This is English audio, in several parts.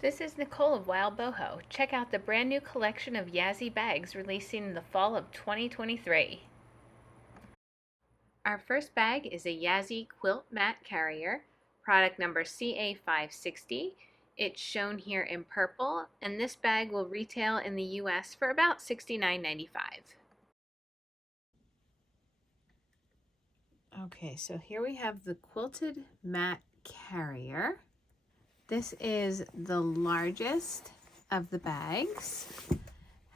This is Nicole of Wild Boho. Check out the brand new collection of Yazzie bags releasing in the fall of 2023. Our first bag is a Yazzie Quilt Mat Carrier, product number CA560. It's shown here in purple, and this bag will retail in the US for about $69.95. Okay, so here we have the Quilted Mat Carrier. This is the largest of the bags.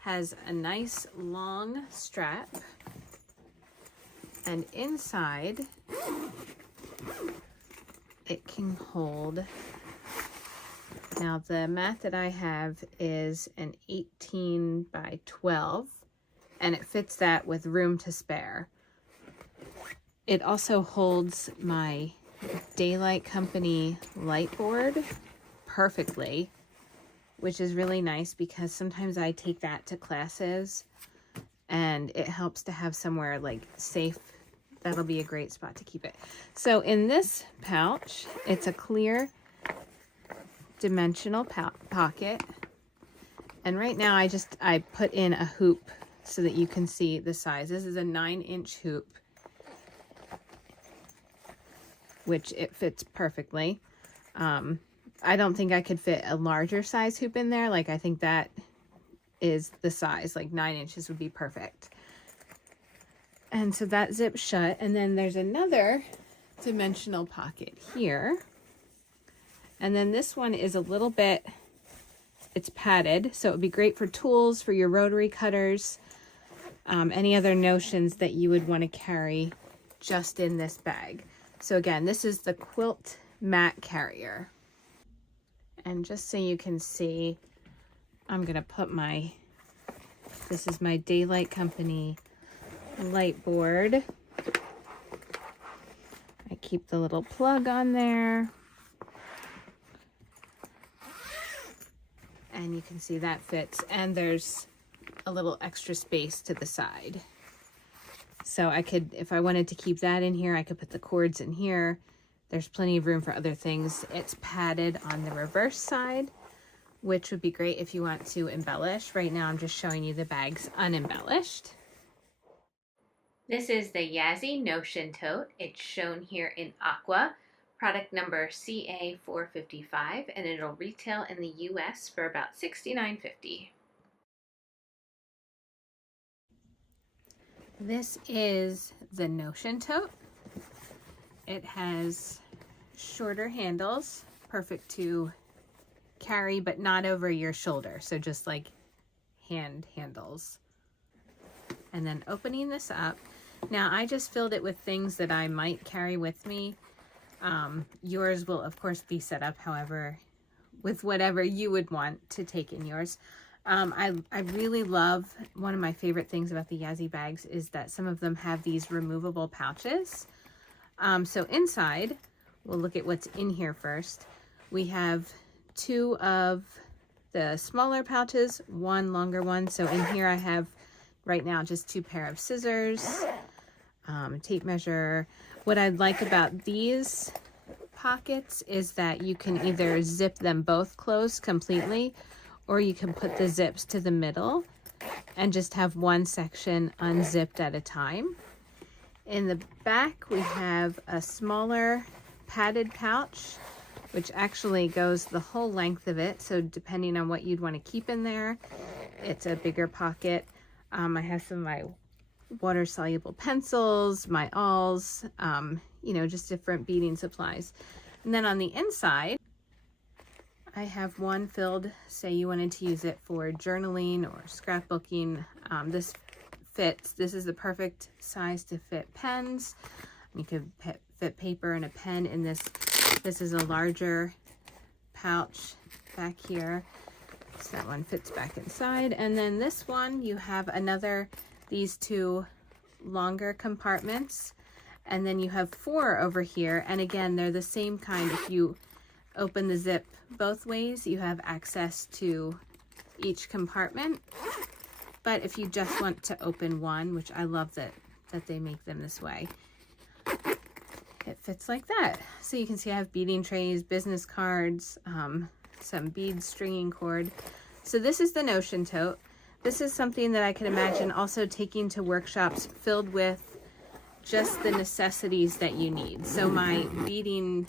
Has a nice long strap, and inside it can hold. Now the mat that I have is an 18 by 12, and it fits that with room to spare. It also holds my Daylight Company light board perfectly, which is really nice because sometimes I take that to classes and it helps to have somewhere like safe. That'll be a great spot to keep it. So in this pouch, it's a clear dimensional pocket. And right now I put in a hoop so that you can see the size. This is a 9-inch hoop, which it fits perfectly. I don't think I could fit a larger size hoop in there. Like, I think that is the size, like 9 inches would be perfect. And so that zips shut. And then there's another dimensional pocket here. And then this one is a little bit, it's padded. So it would be great for tools, for your rotary cutters, any other notions that you would want to carry just in this bag. So again, this is the Quilt Mat Carrier. And just so you can see, I'm gonna put this is my Daylight Company light board. I keep the little plug on there. And you can see that fits, and there's a little extra space to the side. So I could, if I wanted to keep that in here, I could put the cords in here. There's plenty of room for other things. It's padded on the reverse side, which would be great if you want to embellish. Right now I'm just showing you the bags unembellished. This is the Yazzie Notion Tote. It's shown here in aqua, product number CA455, and it'll retail in the US for about $69.50. This is the Notion Tote. It has shorter handles, perfect to carry, but not over your shoulder. So just like hand handles. And then opening this up. Now I just filled it with things that I might carry with me. Yours will of course be set up however, with whatever you would want to take in yours. I really love, one of my favorite things about the Yazzie bags is that some of them have these removable pouches. So inside, we'll look at what's in here first. We have 2 of the smaller pouches, 1 longer one. So in here I have right now just 2 pair of scissors, tape measure. What I like about these pockets is that you can either zip them both closed completely, or you can put the zips to the middle and just have one section unzipped at a time. In the back, we have a smaller padded pouch, which actually goes the whole length of it. So depending on what you'd want to keep in there, it's a bigger pocket. I have some of my water-soluble pencils, my awls, you know, just different beading supplies. And then on the inside, I have one filled, say you wanted to use it for journaling or scrapbooking. This fits. This is the perfect size to fit pens. You could fit paper and a pen in this. This is a larger pouch back here. So that one fits back inside. And then this one, you have these 2 longer compartments. And then you have 4 over here. And again, they're the same kind. If you open the zip both ways, you have access to each compartment. But if you just want to open one, which I love that they make them this way, it fits like that. So you can see I have beading trays, business cards, some bead stringing cord. So this is the Notion tote. This is something that I can imagine also taking to workshops filled with just the necessities that you need. So my beading,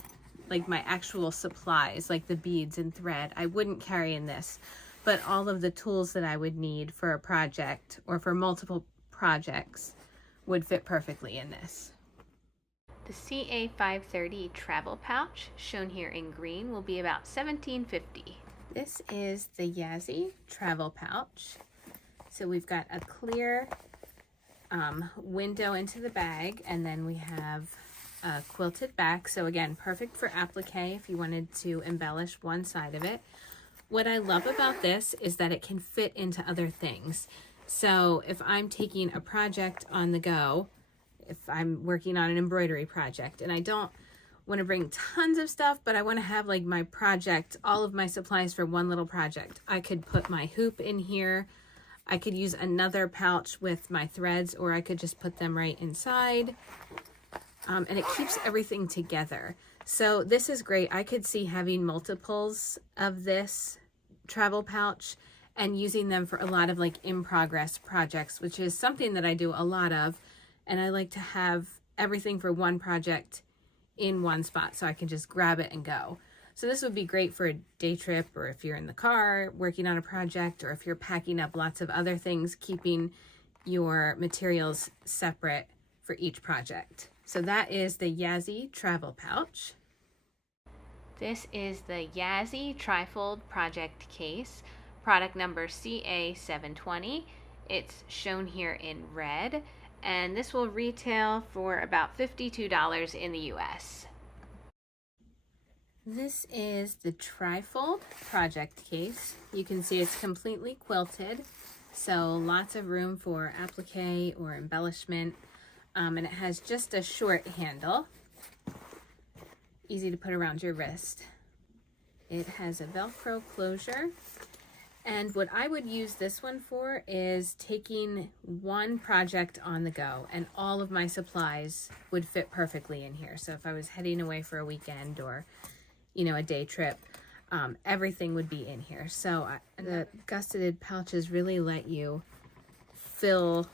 like my actual supplies, like the beads and thread, I wouldn't carry in this, but all of the tools that I would need for a project or for multiple projects would fit perfectly in this. The CA530 travel pouch, shown here in green, will be about $17.50. This is the Yazzie travel pouch. So we've got a clear window into the bag, and then we have a quilted back. So again, perfect for applique if you wanted to embellish one side of it. What I love about this is that it can fit into other things. So if I'm taking a project on the go, if I'm working on an embroidery project and I don't want to bring tons of stuff, but I want to have like my project, all of my supplies for one little project, I could put my hoop in here. I could use another pouch with my threads, or I could just put them right inside. And it keeps everything together. So this is great. I could see having multiples of this travel pouch and using them for a lot of like in progress projects, which is something that I do a lot of. And I like to have everything for one project in one spot so I can just grab it and go. So this would be great for a day trip, or if you're in the car working on a project, or if you're packing up lots of other things, keeping your materials separate for each project. So that is the Yazzie travel pouch. This is the Yazzie Trifold Project Case, product number CA720. It's shown here in red, and this will retail for about $52 in the US. This is the Trifold Project Case. You can see it's completely quilted, so lots of room for applique or embellishment. And it has just a short handle, easy to put around your wrist. It has a Velcro closure. And what I would use this one for is taking one project on the go, and all of my supplies would fit perfectly in here. So if I was heading away for a weekend or, you know, a day trip, everything would be in here. So the gusseted pouches really let you fill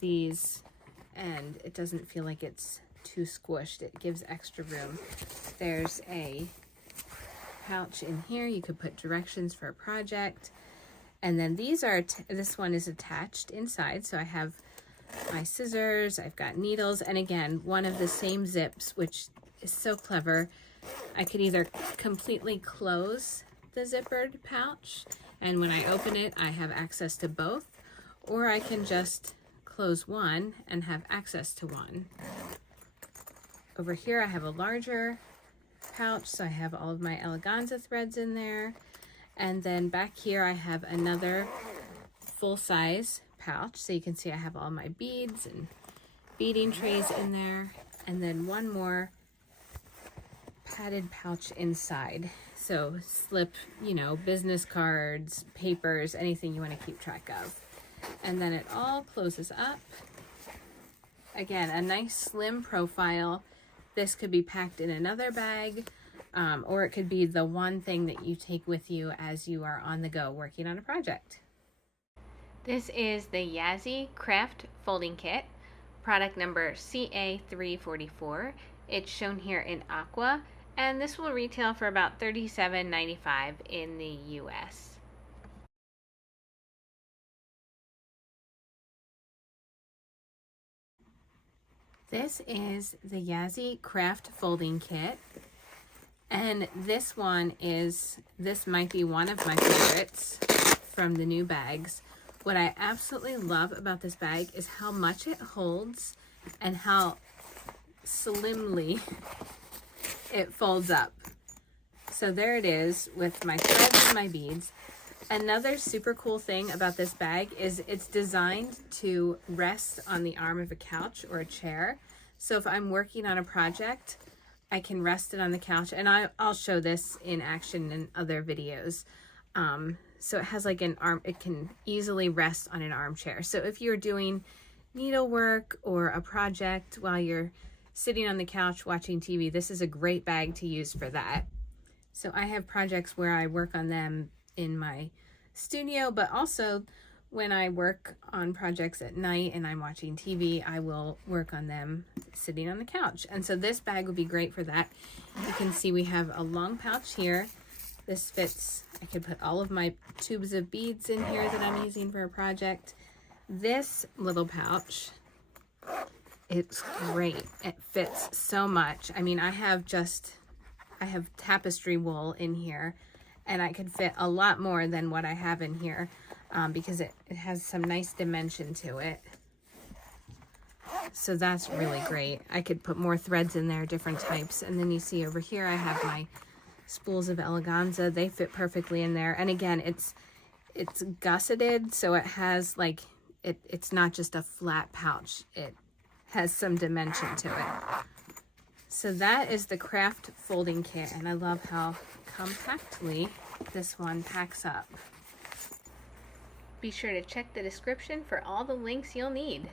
these, and it doesn't feel like it's too squished. It gives extra room. There's a pouch in here. You could put directions for a project. And then these are, this one is attached inside. So I have my scissors, I've got needles, and again, one of the same zips, which is so clever. I could either completely close the zippered pouch, and when I open it, I have access to both, or I can just close one and have access to one. Over here, I have a larger pouch, so I have all of my eleganza threads in there. And then back here, I have another full-size pouch, so you can see I have all my beads and beading trays in there, and then one more padded pouch inside. So slip, you know, business cards, papers, anything you want to keep track of. And then it all closes up. Again, a nice slim profile. This could be packed in another bag, or it could be the one thing that you take with you as you are on the go working on a project. This is the Yazzie Craft Folding Kit, product number CA344. It's shown here in aqua, and this will retail for about $37.95 in the US. This is the Yazzie Craft Folding Kit, and this might be one of my favorites from the new bags. What I absolutely love about this bag is how much it holds and how slimly it folds up. So there it is with my threads and my beads. Another super cool thing about this bag is it's designed to rest on the arm of a couch or a chair. So if I'm working on a project, I can rest it on the couch, and I'll show this in action in other videos. So it has like an arm, it can easily rest on an armchair. So if you're doing needlework or a project while you're sitting on the couch watching TV, this is a great bag to use for that. So I have projects where I work on them in my studio, but also when I work on projects at night and I'm watching TV, I will work on them sitting on the couch. And so this bag would be great for that. You can see we have a long pouch here. This fits, I could put all of my tubes of beads in here that I'm using for a project. This little pouch, it's great. It fits so much. I mean, I have tapestry wool in here, and I could fit a lot more than what I have in here because it has some nice dimension to it. So that's really great. I could put more threads in there, different types. And then you see over here, I have my spools of eleganza. They fit perfectly in there. And again, it's gusseted, so it has like, it's not just a flat pouch. It has some dimension to it. So that is the craft folding kit, and I love how compactly this one packs up. Be sure to check the description for all the links you'll need.